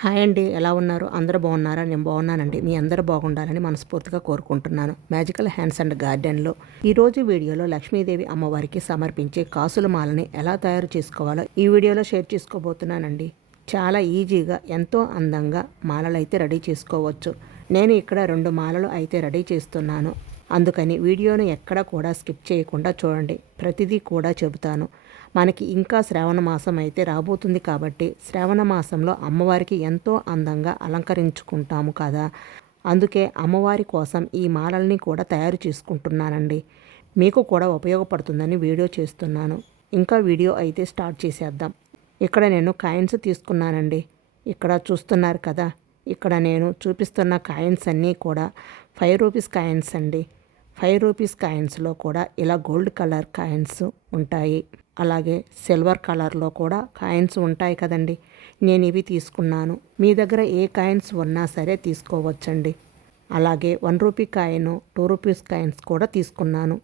Hi అండి ఎలా ఉన్నారు? అందరూ బాగున్నారా? నేను బాగున్నానండి. మీ అందరూ బాగుండాలని మనస్ఫూర్తిగా కోరుకుంటున్నాను. మ్యాజికల్ హ్యాండ్స్ అండ్ గార్డెన్లో ఈరోజు వీడియోలో లక్ష్మీదేవి అమ్మవారికి సమర్పించే కాసుల మాలని ఎలా తయారు చేసుకోవాలో ఈ వీడియోలో షేర్ చేసుకోబోతున్నానండి. చాలా ఈజీగా ఎంతో అందంగా మాలలు అయితే రెడీ చేసుకోవచ్చు. నేను ఇక్కడ రెండు మాలలు అయితే రెడీ చేస్తున్నాను. అందుకని వీడియోను ఎక్కడ కూడా స్కిప్ చేయకుండా చూడండి. ప్రతిదీ కూడా చెబుతాను. మనకి ఇంకా శ్రావణ మాసం అయితే రాబోతుంది కాబట్టి శ్రావణ మాసంలో అమ్మవారికి ఎంతో అందంగా అలంకరించుకుంటాము కదా. అందుకే అమ్మవారి కోసం ఈ మాలల్ని కూడా తయారు చేసుకుంటున్నానండి. మీకు కూడా ఉపయోగపడుతుందని వీడియో చేస్తున్నాను. ఇంకా వీడియో అయితే స్టార్ట్ చేసేద్దాం. ఇక్కడ నేను కాయిన్స్ తీసుకున్నానండి. ఇక్కడ చూస్తున్నారు కదా. ఇక్కడ నేను చూపిస్తున్న కాయిన్స్ అన్నీ కూడా ఫైవ్ రూపీస్ కాయిన్స్ అండి. ఫైవ్ రూపీస్ కాయిన్స్లో కూడా ఇలా గోల్డ్ కలర్ కాయిన్స్ ఉంటాయి. అలాగే సిల్వర్ కలర్లో కూడా కాయిన్స్ ఉంటాయి కదండి. నేను ఇవి తీసుకున్నాను. మీ దగ్గర ఏ కాయిన్స్ ఉన్నా సరే తీసుకోవచ్చండి. అలాగే one rupee coin two rupees coins కూడా తీసుకున్నాను.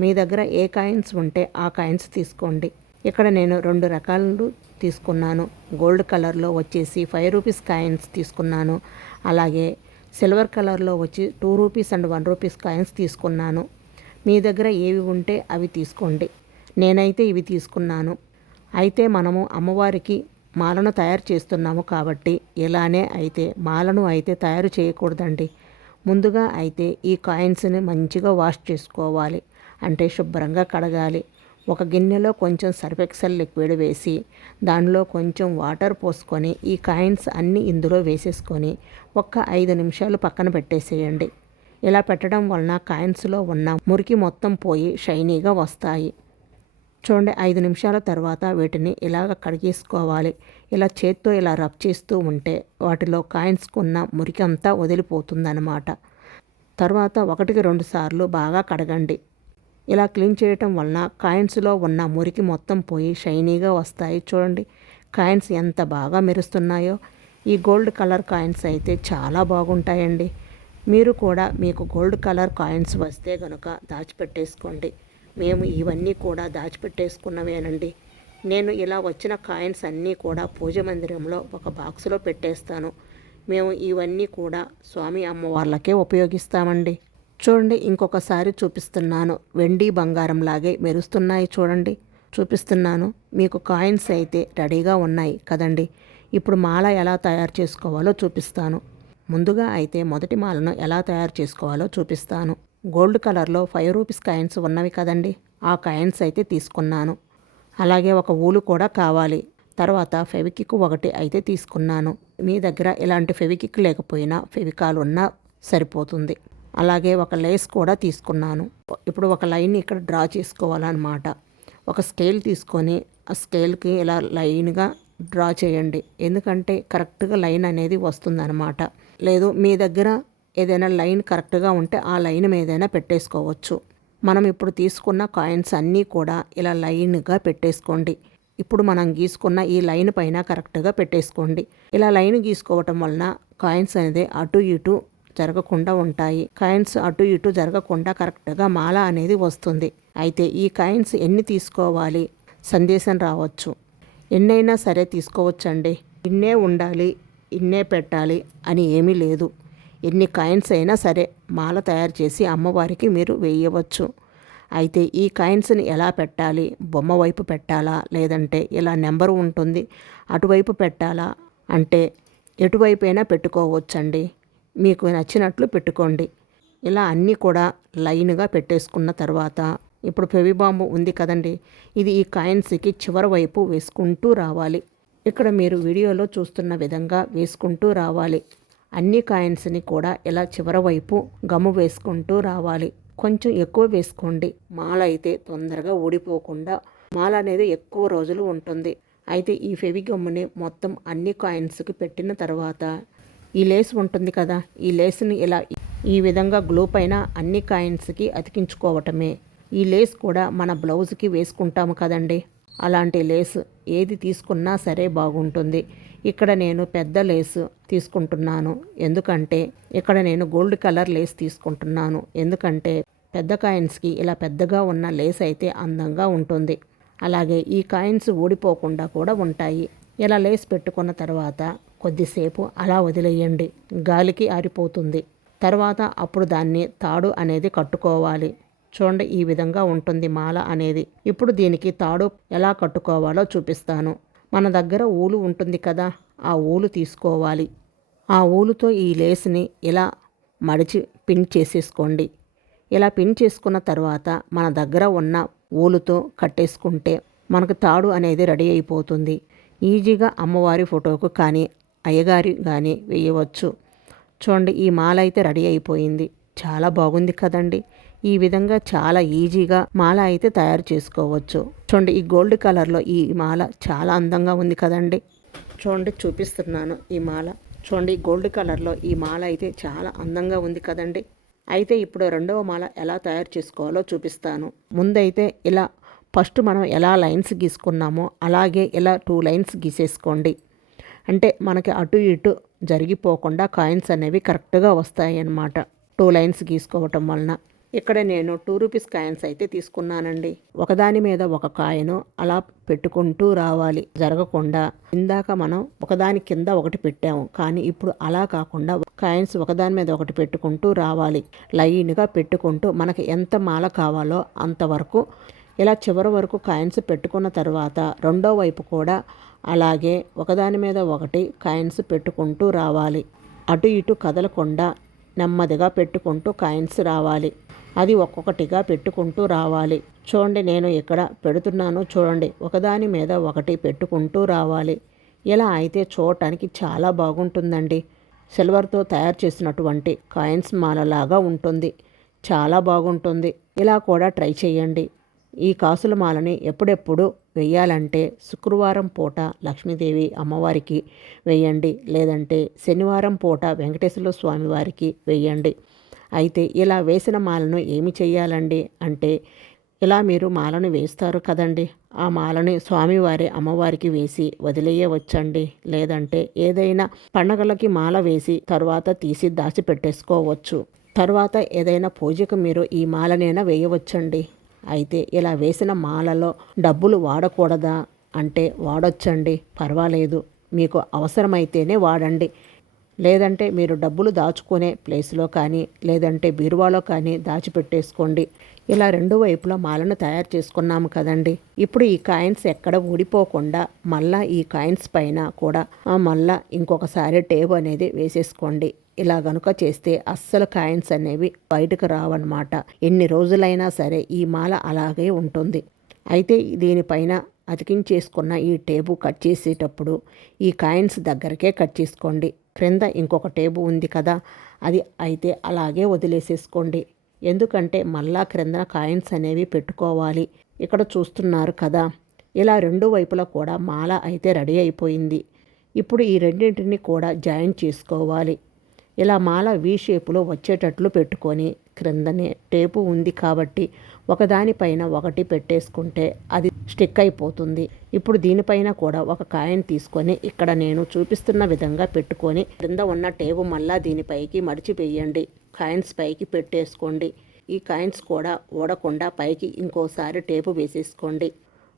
మీ దగ్గర ఏ కాయిన్స్ ఉంటే ఆ కాయిన్స్ తీసుకోండి. ఇక్కడ నేను రెండు రకాలు తీసుకున్నాను. గోల్డ్ కలర్లో వచ్చేసి ఫైవ్ రూపీస్ కాయిన్స్ తీసుకున్నాను. అలాగే సిల్వర్ కలర్లో వచ్చి two rupees and one rupees coins తీసుకున్నాను. మీ దగ్గర ఏవి ఉంటే అవి తీసుకోండి. నేనైతే ఇవి తీసుకున్నాను. అయితే మనము అమ్మవారికి మాలను తయారు చేస్తున్నాము కాబట్టి ఇలానే అయితే మాలను అయితే తయారు చేయకూడదండి. ముందుగా అయితే ఈ కాయిన్స్ని మంచిగా వాష్ చేసుకోవాలి. అంటే శుభ్రంగా కడగాలి. ఒక గిన్నెలో కొంచెం సర్ఫెక్సల్ లిక్విడ్ వేసి దానిలో కొంచెం వాటర్ పోసుకొని ఈ కాయిన్స్ అన్నీ ఇందులో వేసేసుకొని ఒక్క ఐదు నిమిషాలు పక్కన పెట్టేసేయండి. ఇలా పెట్టడం వలన కాయిన్స్లో ఉన్న మురికి మొత్తం పోయి షైనీగా వస్తాయి. చూడండి ఐదు నిమిషాల తర్వాత వీటిని ఇలాగ కడిగేసుకోవాలి ఇలా చేత్తో ఇలా రబ్ చేస్తూ ఉంటే వాటిలో కాయిన్స్కున్న మురికి అంతా వదిలిపోతుందన్నమాట. తర్వాత ఒకటికి రెండు సార్లు బాగా కడగండి. ఇలా క్లీన్ చేయటం వలన కాయిన్స్లో ఉన్న మురికి మొత్తం పోయి షైనీగా వస్తాయి చూడండి. కాయిన్స్ ఎంత బాగా మెరుస్తున్నాయో. ఈ గోల్డ్ కలర్ కాయిన్స్ అయితే చాలా బాగుంటాయండి. మీరు కూడా మీకు గోల్డ్ కలర్ కాయిన్స్ వస్తే కనుక దాచిపెట్టేసుకోండి. మేము ఇవన్నీ కూడా దాచిపెట్టేసుకున్నవేనండి నేను ఇలా వచ్చిన కాయిన్స్ అన్నీ కూడా పూజ మందిరంలో ఒక బాక్సులో పెట్టేస్తాను. మేము ఇవన్నీ కూడా స్వామి అమ్మవార్లకే ఉపయోగిస్తామండి. చూడండి ఇంకొకసారి చూపిస్తున్నాను. వెండి బంగారం లాగే మెరుస్తున్నాయి చూడండి. చూపిస్తున్నాను. మీకు కాయిన్స్ అయితే రెడీగా ఉన్నాయి కదండి. ఇప్పుడు మాల ఎలా తయారు చేసుకోవాలో చూపిస్తాను. ముందుగా అయితే మొదటి మాలను ఎలా తయారు చేసుకోవాలో చూపిస్తాను. గోల్డ్ కలర్లో ఫైవ్ రూపీస్ కాయిన్స్ ఉన్నవి కదండి. ఆ కాయిన్స్ అయితే తీసుకున్నాను. అలాగే ఒక ఊలు కూడా కావాలి. తర్వాత ఫెవికిక్ ఒకటి అయితే తీసుకున్నాను. మీ దగ్గర ఇలాంటి ఫెవికిక్ లేకపోయినా ఫెవికాల్ ఉన్నా సరిపోతుంది. అలాగే ఒక లేస్ కూడా తీసుకున్నాను. ఇప్పుడు ఒక లైన్ ఇక్కడ డ్రా చేసుకోవాలన్నమాట. ఒక స్కేల్ తీసుకొని ఆ స్కేల్కి ఇలా లైన్గా డ్రా చేయండి. ఎందుకంటే కరెక్ట్గా లైన్ అనేది వస్తుందన్నమాట. లేదు మీ దగ్గర ఏదైనా లైన్ కరెక్ట్గా ఉంటే ఆ లైన్ మీదైనా పెట్టేసుకోవచ్చు. మనం ఇప్పుడు తీసుకున్న కాయిన్స్ అన్నీ కూడా ఇలా లైన్గా పెట్టేసుకోండి. ఇప్పుడు మనం గీసుకున్న ఈ లైన్ పైన కరెక్ట్గా పెట్టేసుకోండి. ఇలా లైన్ గీసుకోవటం వలన కాయిన్స్ అనేది అటు ఇటు జరగకుండా ఉంటాయి. కాయిన్స్ అటు ఇటు జరగకుండా కరెక్ట్గా మాల అనేది వస్తుంది. అయితే ఈ కాయిన్స్ ఎన్ని తీసుకోవాలి? సందేశం రావచ్చు. ఎన్నైనా సరే తీసుకోవచ్చండి. ఇన్నే ఉండాలి ఇన్నే పెట్టాలి అని ఏమీ లేదు. ఎన్ని కాయిన్స్ అయినా సరే మాల తయారు చేసి అమ్మవారికి మీరు వేయవచ్చు. అయితే ఈ కాయిన్స్ని ఎలా పెట్టాలి? బొమ్మ వైపు పెట్టాలా? లేదంటే ఇలా నెంబర్ ఉంటుంది అటువైపు పెట్టాలా? అంటే ఎటువైపైనా పెట్టుకోవచ్చండి. మీకు నచ్చినట్లు పెట్టుకోండి. ఇలా అన్నీ కూడా లైన్గా పెట్టేసుకున్న తర్వాత ఇప్పుడు ఫెవిబాంబు ఉంది కదండి ఇది ఈ కాయిన్స్కి చివరి వైపు వేసుకుంటూ రావాలి. ఇక్కడ మీరు వీడియోలో చూస్తున్న విధంగా వేసుకుంటూ రావాలి. అన్ని కాయిన్స్ని కూడా ఇలా చివరి వైపు గమ్ము వేసుకుంటూ రావాలి. కొంచెం ఎక్కువ వేసుకోండి. మాల అయితే తొందరగా ఊడిపోకుండా మాల అనేది ఎక్కువ రోజులు ఉంటుంది. అయితే ఈ ఫెవిగమ్ముని మొత్తం అన్ని కాయిన్స్కి పెట్టిన తర్వాత ఈ లేస్ ఉంటుంది కదా ఈ లేస్ని ఇలా ఈ విధంగా గ్లూ పైన అన్ని కాయిన్స్కి అతికించుకోవటమే. ఈ లేస్ కూడా మన బ్లౌజ్కి వేసుకుంటాము కదండి. అలాంటి లేస్ ఏది తీసుకున్నా సరే బాగుంటుంది. ఇక్కడ నేను పెద్ద లేస్ తీసుకుంటున్నాను. ఎందుకంటే ఇక్కడ నేను గోల్డ్ కలర్ లేస్ తీసుకుంటున్నాను. ఎందుకంటే పెద్ద కాయిన్స్కి ఇలా పెద్దగా ఉన్న లేస్ అయితే అందంగా ఉంటుంది. అలాగే ఈ కాయిన్స్ ఊడిపోకుండా కూడా ఉంటాయి. ఇలా లేస్ పెట్టుకున్న తర్వాత కొద్దిసేపు అలా వదిలేయండి. గాలికి ఆరిపోతుంది. తర్వాత అప్పుడు దాన్ని తాడు అనేది కట్టుకోవాలి. చూడండి ఈ విధంగా ఉంటుంది మాల అనేది. ఇప్పుడు దీనికి తాడు ఎలా కట్టుకోవాలో చూపిస్తాను. మన దగ్గర ఊలు ఉంటుంది కదా ఆ ఊలు తీసుకోవాలి. ఆ ఊలుతో ఈ లేస్ని ఇలా మడిచి పిన్ చేసేసుకోండి. ఇలా పిన్ చేసుకున్న తర్వాత మన దగ్గర ఉన్న ఊలుతో కట్టేసుకుంటే మనకు తాడు అనేది రెడీ అయిపోతుంది. ఈజీగా అమ్మవారి ఫోటోకు కానీ అయ్యగారి కానీ వేయవచ్చు. చూడండి ఈ మాల అయితే రెడీ అయిపోయింది. చాలా బాగుంది కదండి. ఈ విధంగా చాలా ఈజీగా మాల అయితే తయారు చేసుకోవచ్చు. చూడండి ఈ గోల్డ్ కలర్లో ఈ మాల చాలా అందంగా ఉంది కదండి. చూడండి చూపిస్తున్నాను ఈ మాల. చూడండి గోల్డ్ కలర్లో ఈ మాల అయితే చాలా అందంగా ఉంది కదండి. అయితే ఇప్పుడు రెండవ మాల ఎలా తయారు చేసుకోవాలో చూపిస్తాను. ముందైతే ఇలా ఫస్ట్ మనం ఎలా లైన్స్ గీసుకున్నామో అలాగే ఇలా టూ లైన్స్ గీసేసుకోండి. అంటే మనకి అటు ఇటు జరిగిపోకుండా కాయిన్స్ అనేవి కరెక్ట్గా వస్తాయి అన్నమాట టూ లైన్స్ గీసుకోవటం వలన. ఇక్కడ నేను టూ రూపీస్ కాయిన్స్ అయితే తీసుకున్నానండి. ఒకదాని మీద ఒక కాయను అలా పెట్టుకుంటూ రావాలి. జరగకుండా ఇందాక మనం ఒకదాని కింద ఒకటి పెట్టాము. కానీ ఇప్పుడు అలా కాకుండా కాయిన్స్ ఒకదాని మీద ఒకటి పెట్టుకుంటూ రావాలి. లైన్గా పెట్టుకుంటూ మనకి ఎంత మాల కావాలో అంతవరకు ఇలా చివరి వరకు కాయిన్స్ పెట్టుకున్న తర్వాత రెండో వైపు కూడా అలాగే ఒకదాని మీద ఒకటి కాయిన్స్ పెట్టుకుంటూ రావాలి. అటు ఇటు కదలకుండా నెమ్మదిగా పెట్టుకుంటూ కాయిన్స్ రావాలి. అది ఒక్కొక్కటిగా పెట్టుకుంటూ రావాలి. చూడండి నేను ఇక్కడ పెడుతున్నాను చూడండి. ఒకదాని మీద ఒకటి పెట్టుకుంటూ రావాలి. ఇలా అయితే చూడటానికి చాలా బాగుంటుందండి. సిల్వర్తో తయారు చేసినటువంటి కాయిన్స్ మాలలాగా ఉంటుంది. చాలా బాగుంటుంది. ఇలా కూడా ట్రై చేయండి. ఈ కాసుల మాలని ఎప్పుడెప్పుడు వెయ్యాలంటే శుక్రవారం పూట లక్ష్మీదేవి అమ్మవారికి వేయండి. లేదంటే శనివారం పూట వెంకటేశ్వర స్వామి వారికి వేయండి. అయితే ఇలా వేసిన మాలను ఏమి చేయాలండి అంటే ఇలా మీరు మాలను వేస్తారు కదండి. ఆ మాలని స్వామివారి అమ్మవారికి వేసి వదిలేయవచ్చండి. లేదంటే ఏదైనా పండగలకి మాల వేసి తర్వాత తీసి దాచిపెట్టేసుకోవచ్చు. తర్వాత ఏదైనా పూజకు మీరు ఈ మాలనైనా వేయవచ్చండి. అయితే ఇలా వేసిన మాలలో డబ్బులు వాడకూడదా? అంటే వాడొచ్చండి. పర్వాలేదు. మీకు అవసరమైతేనే వాడండి. లేదంటే మీరు డబ్బులు దాచుకునే ప్లేస్లో కానీ లేదంటే బీరువాలో కానీ దాచిపెట్టేసుకోండి. ఇలా రెండు వైపులా మాలను తయారు చేసుకున్నాము కదండి. ఇప్పుడు ఈ కాయిన్స్ ఎక్కడ ఊడిపోకుండా మళ్ళా ఈ కాయిన్స్ పైన కూడా మళ్ళా ఇంకొకసారి టేబు అనేది వేసేసుకోండి. ఇలా గనుక చేస్తే అస్సలు కాయిన్స్ అనేవి బయటకు రావన్నమాట. ఎన్ని రోజులైనా సరే ఈ మాల అలాగే ఉంటుంది. అయితే దీనిపైన అతికించేసుకున్న ఈ టేబు కట్ చేసేటప్పుడు ఈ కాయిన్స్ దగ్గరకే కట్ చేసుకోండి. క్రింద ఇంకొక టేబు ఉంది కదా అది అయితే అలాగే వదిలేసేసుకోండి. ఎందుకంటే మళ్ళా క్రింద కాయిన్స్ అనేవి పెట్టుకోవాలి. ఇక్కడ చూస్తున్నారు కదా ఇలా రెండు వైపులా కూడా మాల అయితే రెడీ అయిపోయింది. ఇప్పుడు ఈ రెండింటిని కూడా జాయిన్ చేసుకోవాలి. ఇలా మాల వీ షేపులో వచ్చేటట్లు పెట్టుకొని క్రిందనే టేపు ఉంది కాబట్టి ఒకదానిపైన ఒకటి పెట్టేసుకుంటే అది స్టిక్ అయిపోతుంది. ఇప్పుడు దీనిపైన కూడా ఒక కాయను తీసుకొని ఇక్కడ నేను చూపిస్తున్న విధంగా పెట్టుకొని క్రింద ఉన్న టేపు మళ్ళా దీనిపైకి మడిచిపోయండి కాయిన్స్ పైకి పెట్టేసుకోండి. ఈ కాయిన్స్ కూడా ఓడకుండా పైకి ఇంకోసారి టేపు వేసేసుకోండి.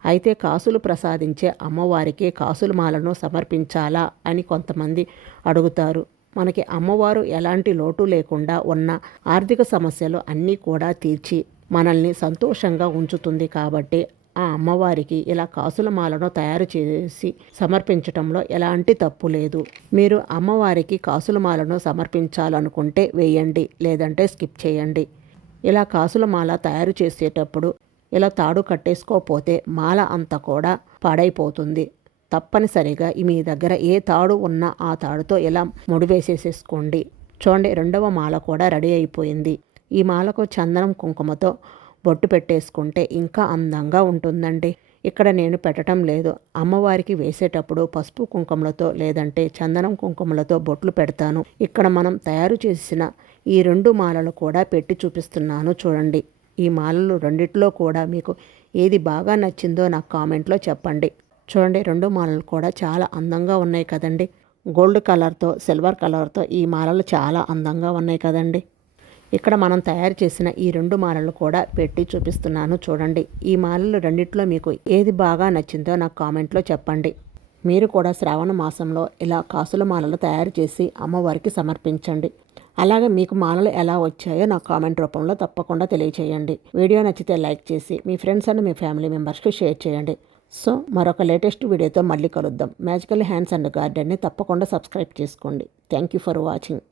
అయితే కాసులు ప్రసాదించే అమ్మవారికి కాసుల మాలను సమర్పించాలా అని కొంతమంది అడుగుతారు. మనకి అమ్మవారు ఎలాంటి లోటు లేకుండా ఉన్న ఆర్థిక సమస్యలు అన్నీ కూడా తీర్చి మనల్ని సంతోషంగా ఉంచుతుంది కాబట్టి ఆ అమ్మవారికి ఇలా కాసుల మాలను తయారు చేసి సమర్పించటంలో ఎలాంటి తప్పు లేదు. మీరు అమ్మవారికి కాసుల మాలను సమర్పించాలనుకుంటే వేయండి లేదంటే స్కిప్ చేయండి. ఇలా కాసుల మాల తయారు చేసేటప్పుడు ఇలా తాడు కట్టేసుకోకపోతే మాల అంతా కూడా పాడైపోతుంది. తప్పనిసరిగా మీ దగ్గర ఏ తాడు ఉన్నా ఆ తాడుతో ఇలా ముడివేసేసేసుకోండి చూడండి రెండవ మాల కూడా రెడీ అయిపోయింది. ఈ మాలకు చందనం కుంకుమతో బొట్టు పెట్టేసుకుంటే ఇంకా అందంగా ఉంటుందండి. ఇక్కడ నేను పెట్టడం లేదు. అమ్మవారికి వేసేటప్పుడు పసుపు కుంకుమలతో లేదంటే చందనం కుంకుమలతో బొట్లు పెడతాను. ఇక్కడ మనం తయారు చేసిన ఈ రెండు మాలలు కూడా పెట్టి చూపిస్తున్నాను చూడండి. ఈ మాలలు రెండిట్లో కూడా మీకు ఏది బాగా నచ్చిందో నాకు కామెంట్లో చెప్పండి. చూడండి రెండు మాలలు కూడా చాలా అందంగా ఉన్నాయి కదండి. గోల్డ్ కలర్తో సిల్వర్ కలర్తో ఈ మాలలు చాలా అందంగా ఉన్నాయి కదండి. ఇక్కడ మనం తయారు చేసిన ఈ రెండు మాలలు కూడా పెట్టి చూపిస్తున్నాను చూడండి. ఈ మాలలు రెండిట్లో మీకు ఏది బాగా నచ్చిందో నాకు కామెంట్లో చెప్పండి. మీరు కూడా శ్రావణ మాసంలో ఇలా కాసుల మాలలు తయారు చేసి అమ్మవారికి సమర్పించండి. అలాగే మీకు మాలలు ఎలా వచ్చాయో నాకు కామెంట్ రూపంలో తప్పకుండా తెలియచేయండి. వీడియో నచ్చితే లైక్ చేసి మీ ఫ్రెండ్స్ అండ్ మీ ఫ్యామిలీ మెంబర్స్కి షేర్ చేయండి. సో మరొక లేటెస్ట్ వీడియోతో మళ్ళీ కలుద్దాం. మ్యాజికల్ హ్యాండ్స్ అండ్ గార్డెన్ని తప్పకుండా సబ్స్క్రైబ్ చేసుకోండి. Thank you for watching.